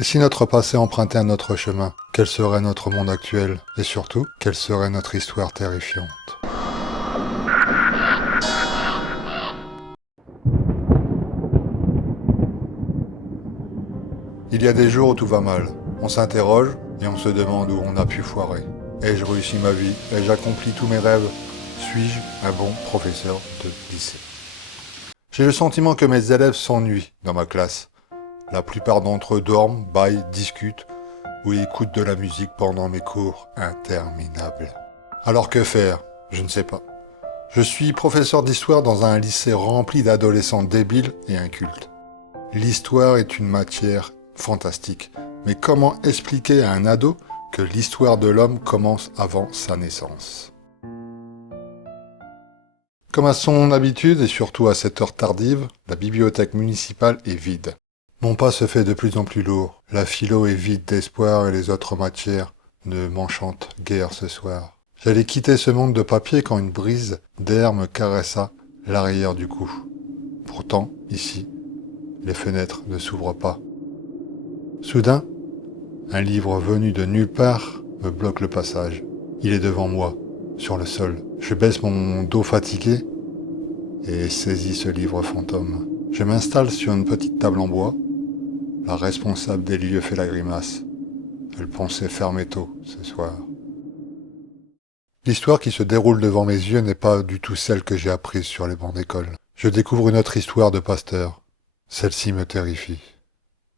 Et si notre passé empruntait un autre chemin, quel serait notre monde actuel? Et surtout, quelle serait notre histoire terrifiante? Il y a des jours où tout va mal. On s'interroge et on se demande où on a pu foirer. Ai-je réussi ma vie? Ai-je accompli tous mes rêves? Suis-je un bon professeur de lycée? J'ai le sentiment que mes élèves s'ennuient dans ma classe. La plupart d'entre eux dorment, bâillent, discutent ou écoutent de la musique pendant mes cours interminables. Alors que faire? Je ne sais pas. Je suis professeur d'histoire dans un lycée rempli d'adolescents débiles et incultes. L'histoire est une matière fantastique, mais comment expliquer à un ado que l'histoire de l'homme commence avant sa naissance? Comme à son habitude, et surtout à cette heure tardive, la bibliothèque municipale est vide. Mon pas se fait de plus en plus lourd. La philo est vide d'espoir et les autres matières ne m'enchantent guère ce soir. J'allais quitter ce monde de papier quand une brise d'air me caressa l'arrière du cou. Pourtant, ici, les fenêtres ne s'ouvrent pas. Soudain, un livre venu de nulle part me bloque le passage. Il est devant moi, sur le sol. Je baisse mon dos fatigué et saisis ce livre fantôme. Je m'installe sur une petite table en bois. La responsable des lieux fait la grimace. Elle pensait fermer tôt ce soir. L'histoire qui se déroule devant mes yeux n'est pas du tout celle que j'ai apprise sur les bancs d'école. Je découvre une autre histoire de Pasteur. Celle-ci me terrifie.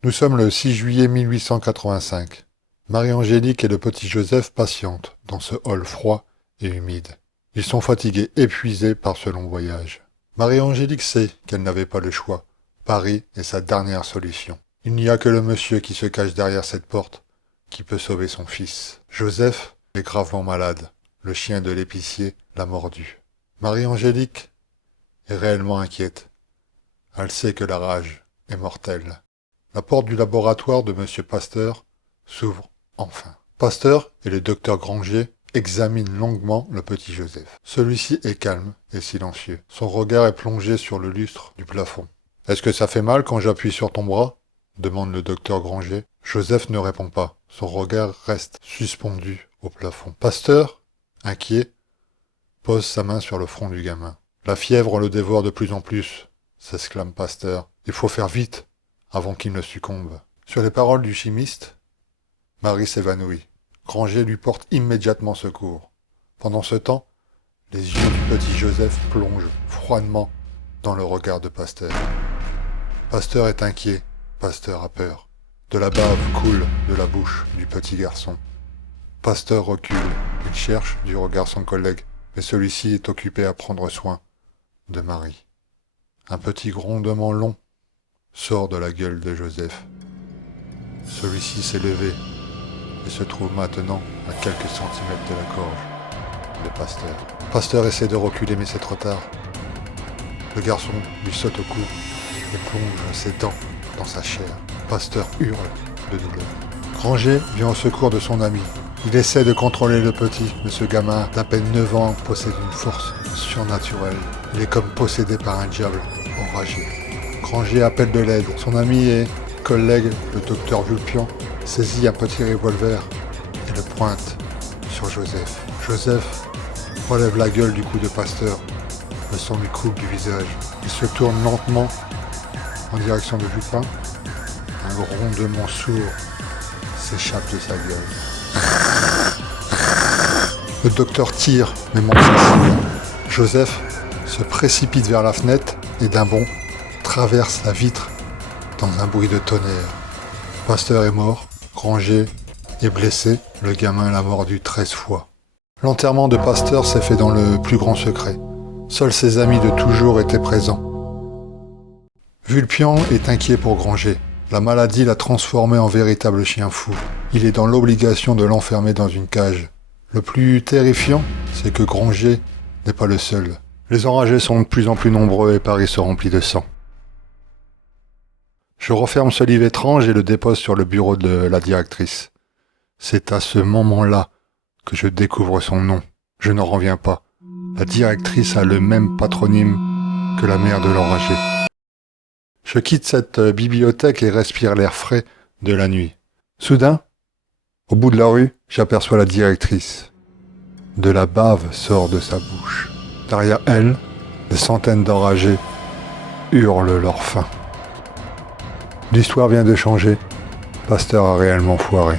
Nous sommes le 6 juillet 1885. Marie-Angélique et le petit Joseph patientent dans ce hall froid et humide. Ils sont fatigués, épuisés par ce long voyage. Marie-Angélique sait qu'elle n'avait pas le choix. Paris est sa dernière solution. Il n'y a que le monsieur qui se cache derrière cette porte qui peut sauver son fils. Joseph est gravement malade. Le chien de l'épicier l'a mordu. Marie-Angélique est réellement inquiète. Elle sait que la rage est mortelle. La porte du laboratoire de M. Pasteur s'ouvre enfin. Pasteur et le docteur Granger examinent longuement le petit Joseph. Celui-ci est calme et silencieux. Son regard est plongé sur le lustre du plafond. « Est-ce que ça fait mal quand j'appuie sur ton bras ?» demande le docteur Granger. Joseph ne répond pas. Son regard reste suspendu au plafond. Pasteur, inquiet, pose sa main sur le front du gamin. « La fièvre le dévore de plus en plus », s'exclame Pasteur. « Il faut faire vite avant qu'il ne succombe. » Sur les paroles du chimiste, Marie s'évanouit. Granger lui porte immédiatement secours. Pendant ce temps, les yeux du petit Joseph plongent froidement dans le regard de Pasteur. Pasteur est inquiet, Pasteur a peur. De la bave coule de la bouche du petit garçon. Pasteur recule, il cherche du regard son collègue, mais celui-ci est occupé à prendre soin de Marie. Un petit grondement long sort de la gueule de Joseph. Celui-ci s'est levé et se trouve maintenant à quelques centimètres de la gorge de Pasteur. Pasteur essaie de reculer mais c'est trop tard. Le garçon lui saute au cou et plonge ses dents dans sa chair. Pasteur hurle de douleur. Granger vient au secours de son ami. Il essaie de contrôler le petit, mais ce gamin d'à peine 9 ans possède une force surnaturelle. Il est comme possédé par un diable enragé. Granger appelle de l'aide. Son ami et collègue, le docteur Vulpian, saisit un petit revolver et le pointe sur Joseph. Joseph relève la gueule du coup de Pasteur. Le sang lui coule du visage. Il se tourne lentement en direction de Vulpian. Un grondement sourd s'échappe de sa gueule. Le docteur tire, mais manque sa cible. Joseph se précipite vers la fenêtre et d'un bond traverse la vitre dans un bruit de tonnerre. Pasteur est mort, Granger est blessé, le gamin l'a mordu 13 fois. L'enterrement de Pasteur s'est fait dans le plus grand secret. Seuls ses amis de toujours étaient présents. Vulpian est inquiet pour Granger. La maladie l'a transformé en véritable chien fou. Il est dans l'obligation de l'enfermer dans une cage. Le plus terrifiant, c'est que Granger n'est pas le seul. Les enragés sont de plus en plus nombreux et Paris se remplit de sang. Je referme ce livre étrange et le dépose sur le bureau de la directrice. C'est à ce moment-là que je découvre son nom. Je n'en reviens pas. La directrice a le même patronyme que la mère de l'enragé. Je quitte cette bibliothèque et respire l'air frais De la nuit. Soudain, au bout de la rue, j'aperçois la directrice. De la bave sort de sa bouche. Derrière elle, des centaines d'enragés hurlent leur faim. L'histoire vient de changer. Pasteur a réellement foiré.